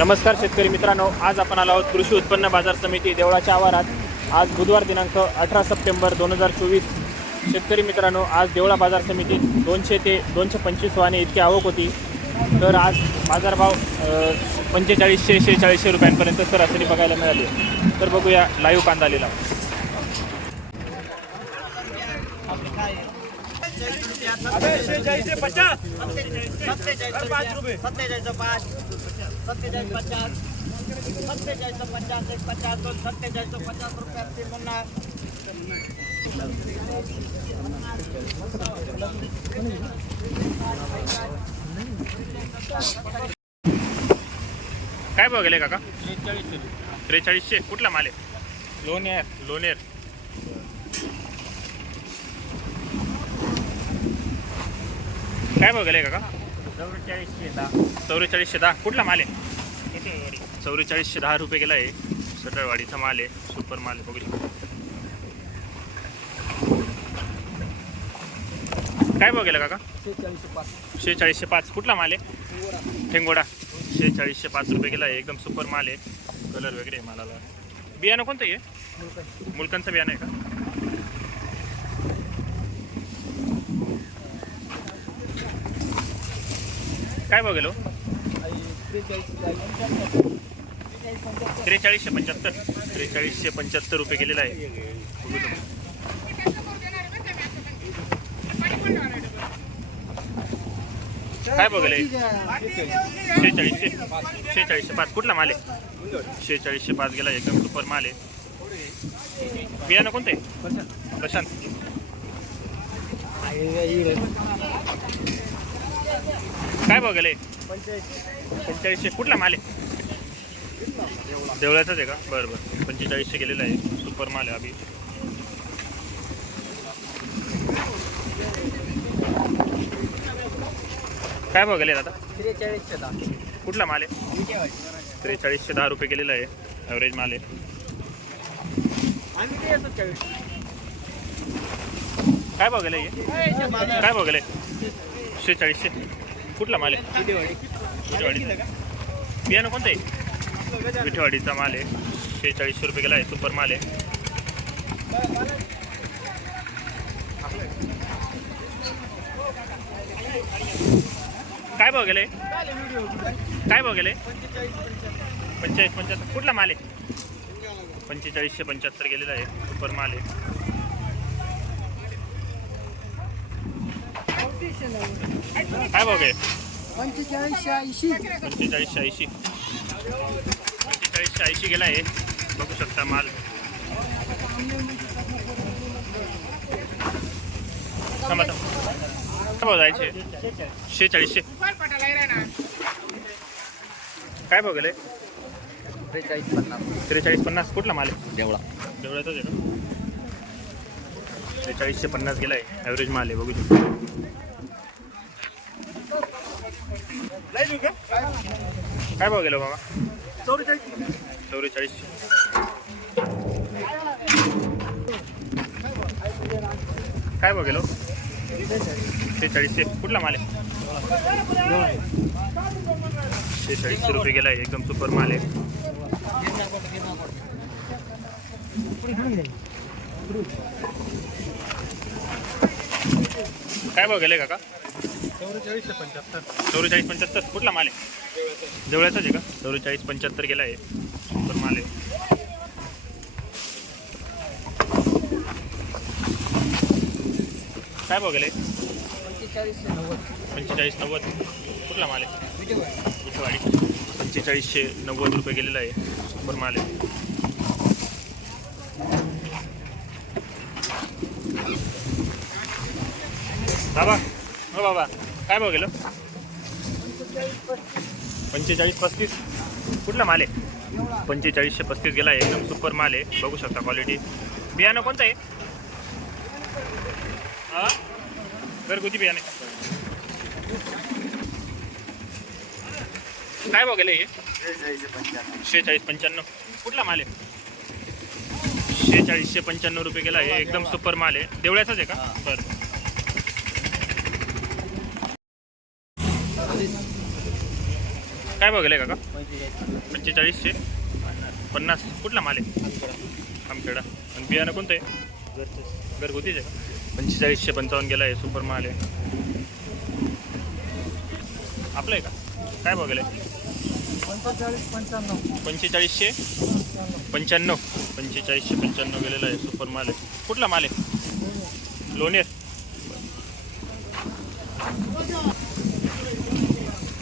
नमस्कार शेतकरी मित्रांनो आज आपण आलो आहोत कृषी उत्पन्न बाजार समिती देवळाच्या आवारात. आज बुधवार दिनांक अठरा सप्टेंबर दोन हजार चोवीस. शेतकरी मित्रांनो आज देवळा बाजार समितीत दोनशे ते दोनशे पंचवीस वाहने इतकी आवक होती. तर आज बाजारभाव पंचेचाळीसशे शेहेचाळीसशे रुपयांपर्यंत सरासरी बघायला मिळाली. तर बघूया लाईव्ह कांदा लिला सत्तेचाळीस पाच. सत्तेचाळीस पचास सत्तेचाळीस पचास एक पचास दोन सत्तेचाळीस पचास रुपयात तीन पन्नास काय गेले काका? त्रेचाळीसशे. कुठला माल आहे? लोणेर. लोणेर. काय गेले काका? चौवेचाळीसशे दहा. चौवेचाळीसशे दहा. कुठला माल आहे? चौवेचाळीसशे दहा रुपये गेला आहे. सटरवाडीचा माल आहे. सुपर माल आहे. बघू शकता. काय गेला काका? शेहेचाळीसशे पाच. कुठला माल आहे? ठेंगोडा. शेहेचाळीसशे पाच रुपये गेला आहे. एकदम सुपर माल आहे. कलर वगैरे आहे मालाला. बियाणं कोणतं आहे? मुलकांचं बियाणं आहे का? काय भाव गेलो हो? त्रेचाळीसशे पंच्याहत्तर. त्रेचाळीसशे पंच्याहत्तर रुपये गेलेला आहे. काय बघले शेहेचाळीसशे. शेहेचाळीसशे पाच. कुठला माल आहे? शेहेचाळीसशे पाच गेला. एकदम सुपर माल आहे. बियाणं कोणते? प्रशांत. काय बघले? पंचेचाळीसशे. कुठला माल आहे? देवळाचाच आहे का? बरं बरं. पंचेचाळीसशे गेलेला आहे. सुपर माल आहे अभि. काय भाव गेले दादा? त्रेचाळीसशे दहा कुठला माल आहे? त्रेचाळीसशे दहा रुपये गेलेला आहे. ॲव्हरेज माल आहे. काय भाव गेले काय भाव गेले शेहेचाळीसशे कुठला माल आहे? विठेवाडी बियाणं कोणतं आहे? विठेवाडीचा माल आहे. शेहेचाळीसशे रुपये गेला आहे. सुपर माल आहे. काय भाव गेले? काय भाव गेले? पंचेचाळीस पंच्याहत्तर. कुठला माल आहे? पंचेचाळीसशे पंच्याहत्तर गेलेला आहे. सुपर माल आहे. काय भाव गे पंचेचाळीसशे ऐंशी. पंचेचाळीसशे ऐंशी. पंचेचाळीसशे ऐंशी गेला आहे बघू शकता माल. थांबा थांबा. काय भाव जायचे? शेहेचाळीसशे. काय भाव गेले? त्रेचाळीस पन्नास. त्रेचाळीस पन्नास कुठला माल आहे? देवळा. देवळाचाच आहे का? त्रेचाळीसशे पन्नास गेला आहे ॲव्हरेज माल आहे बघू शकतो. काय भाव गेलो बाबा? चौवेचाळीसशे काय भाव गेलो? शेहेचाळीसशे कुठला माल आहे? शेहेचाळीसशे रुपये गेला आहे एकदम सुपर माल आहे. काय भाव गेले काका? चौवेचाळीसशे पंच्याहत्तर. चौवेचाळीस पंच्याहत्तर. कुठला माल आहे? जवळचाच आहे का? चौवेचाळीस पंच्याहत्तर गेला आहे. सुपर माल आहे. काय पंचेचाळीसशे नव्वद. पंचेचाळीस नव्वद. कुठला माल आहे? विठवाडी पंचेचाळीसशे नव्वद रुपये गेलेला आहे. सुपर माल आहे. बाबा. हो बाबा. काय भाव गेलं? पंचेचाळीस पस्तीस. कुठला माल आहे? पंचेचाळीसशे पस्तीस गेला आहे एकदम सुपर माल आहे. बघू शकता क्वालिटी बियाणं कोणतं आहे? हा? घरगुती बियाणे. काय भाव गेले हे? शेहेचाळीस पंच्याण्णव. कुठला माल आहे? शेहेचाळीसशे पंच्याण्णव रुपये गेला आहे एकदम सुपर माल आहे. देवळ्याचाच आहे का? बरं. काय बघले काका? पंचेचाळीसशे. पन्नास. कुठला माल आहे? आमखेडा. आणि बियाणं कोणतं आहे? घरगुतीच आहे का? पंचेचाळीसशे पंचावन्न गेला आहे सुपर माल आहे. आपलं आहे का? काय बघले पंचेचाळीस पंच्याण्णव. पंचेचाळीसशे? पंच्याण्णव. पंचेचाळीसशे पंच्याण्णव गेलेला आहे सुपर माल आहे. कुठला माल आहे? लोणेर.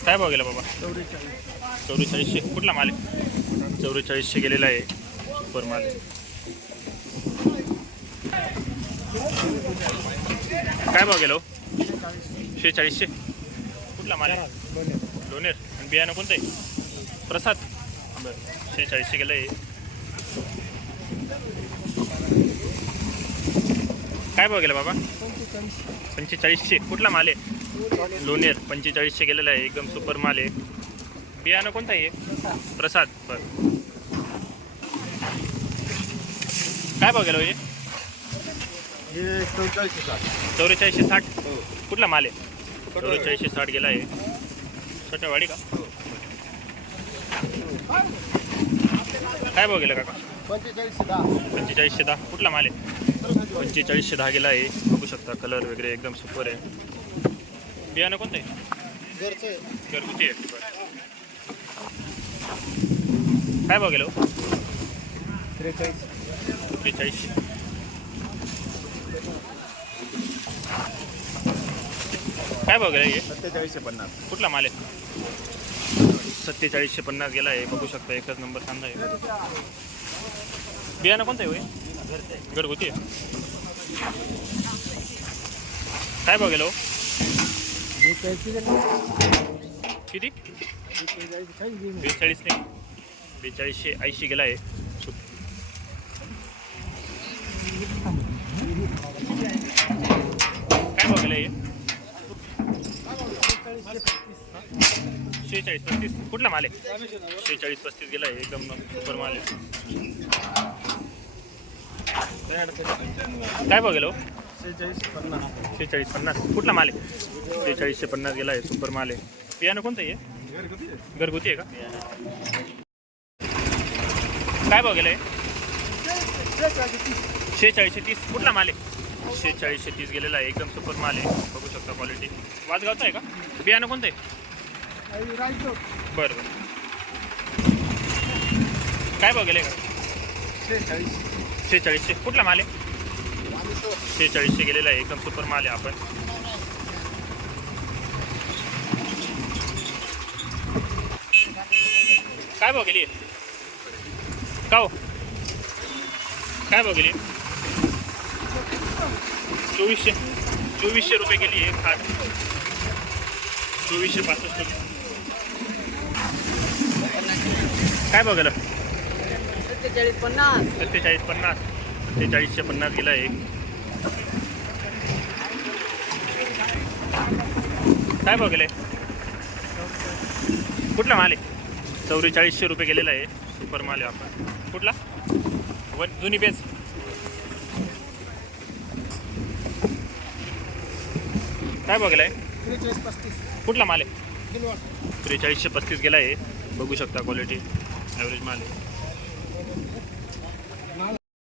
काय भाव गेला बाबा? चौवेचाळीसशे. कुठला माल आहे? चौवेचाळीसशे गेलेला आहे. सुपर माल काय भाव गेलो शेहेचाळीसशे. कुठला माल आहे? लोणेर. आणि बियाणं कोणतं आहे? प्रसाद. बरं शेहेचाळीसशे गेलं आहे. काय भाव गेला बाबा? पंचेचाळीसशे. कुठला माल आहे? लोणेर पंचेचाळीसशे गेलेला आहे. एकदम सुपर माल आहे. बियाणं कोणतं आहे? प्रसाद. बरं. काय भाव गेलो हे हे? चौचाळीस साठ. चौवेचाळीसशे साठ? हो. कुठला माल आहे? चौवेचाळीसशे साठ गेला आहे. छोट्यावाडी का? काय भाव गेला काका? पंचेचाळीस दहा. पंचेचाळीसशे दहा. कुठला माल आहे? पंचेचाळीसशे दहा. गेला आहे. बघू शकता कलर वगैरे एकदम सुपर आहे. बियाणं कोणतं आहे? घरचे घरगुती आहे. बरं. काय भाव गेलो त्रेचाळीस. काय भाव गेला हे? सत्तेचाळीसशे पन्नास. कुठला माल आहे? सत्तेचाळीसशे पन्नास गेला आहे. बघू शकता एकच नंबर कांदा आहे बियाणं कोणतं आहे होय घरगुती आहे. काय भाव गेलो किती? बेचाळीस नाही. बेचाळीसशे ऐंशी गेला आहे. काय बघायला आहे? शेहेचाळीस पस्तीस. कुठला माल आहे? शेहेचाळीस पस्तीस गेला आहे. एकदम सुपर माल आहे. काय बघायला शेहेचाळीस पन्नास. कुठला माल आहे? शेहेचाळीसशे पन्नास गेला आहे. सुपर माल आहे. बियाणं कोणतं आहे? घरगुती आहे का? काय भाव आहे शेहेचाळीसशे तीस. कुठला माल आहे? शेहेचाळीसशे तीस गेलेला आहे. एकदम सुपर माल आहे. बघू शकता क्वालिटी वाजगावचा आहे का? बियाणं कोणतं आहे? बरं. बरं काय भाव गेले का शेहेचाळीस शेहेचाळीसशे. कुठला माल आहे? शेहेचाळीसशे गेलेला आहे. एकदम सुपर माल आहे आपण. काय भाव गेली? का हो काय भाव गेली? चोवीसशे. चोवीसशे रुपये गेली आहे खाट चोवीसशे पासष्ट रुपये. काय भाव गेलं? सत्तेचाळीस पन्नास. सत्तेचाळीस पन्नास. सत्तेचाळीसशे पन्नास गेला एक. काय भाव गेले? कुठला माल आहे? चौवेचाळीसशे रुपये गेलेला आहे सुपर माल आहे आपण कुठला? वन जुनी बेच काय भाव गेलाय? कुठला माल आहे? त्रेचाळीसशे पस्तीस गेला आहे बघू शकता क्वालिटी ॲव्हरेज माल आहे.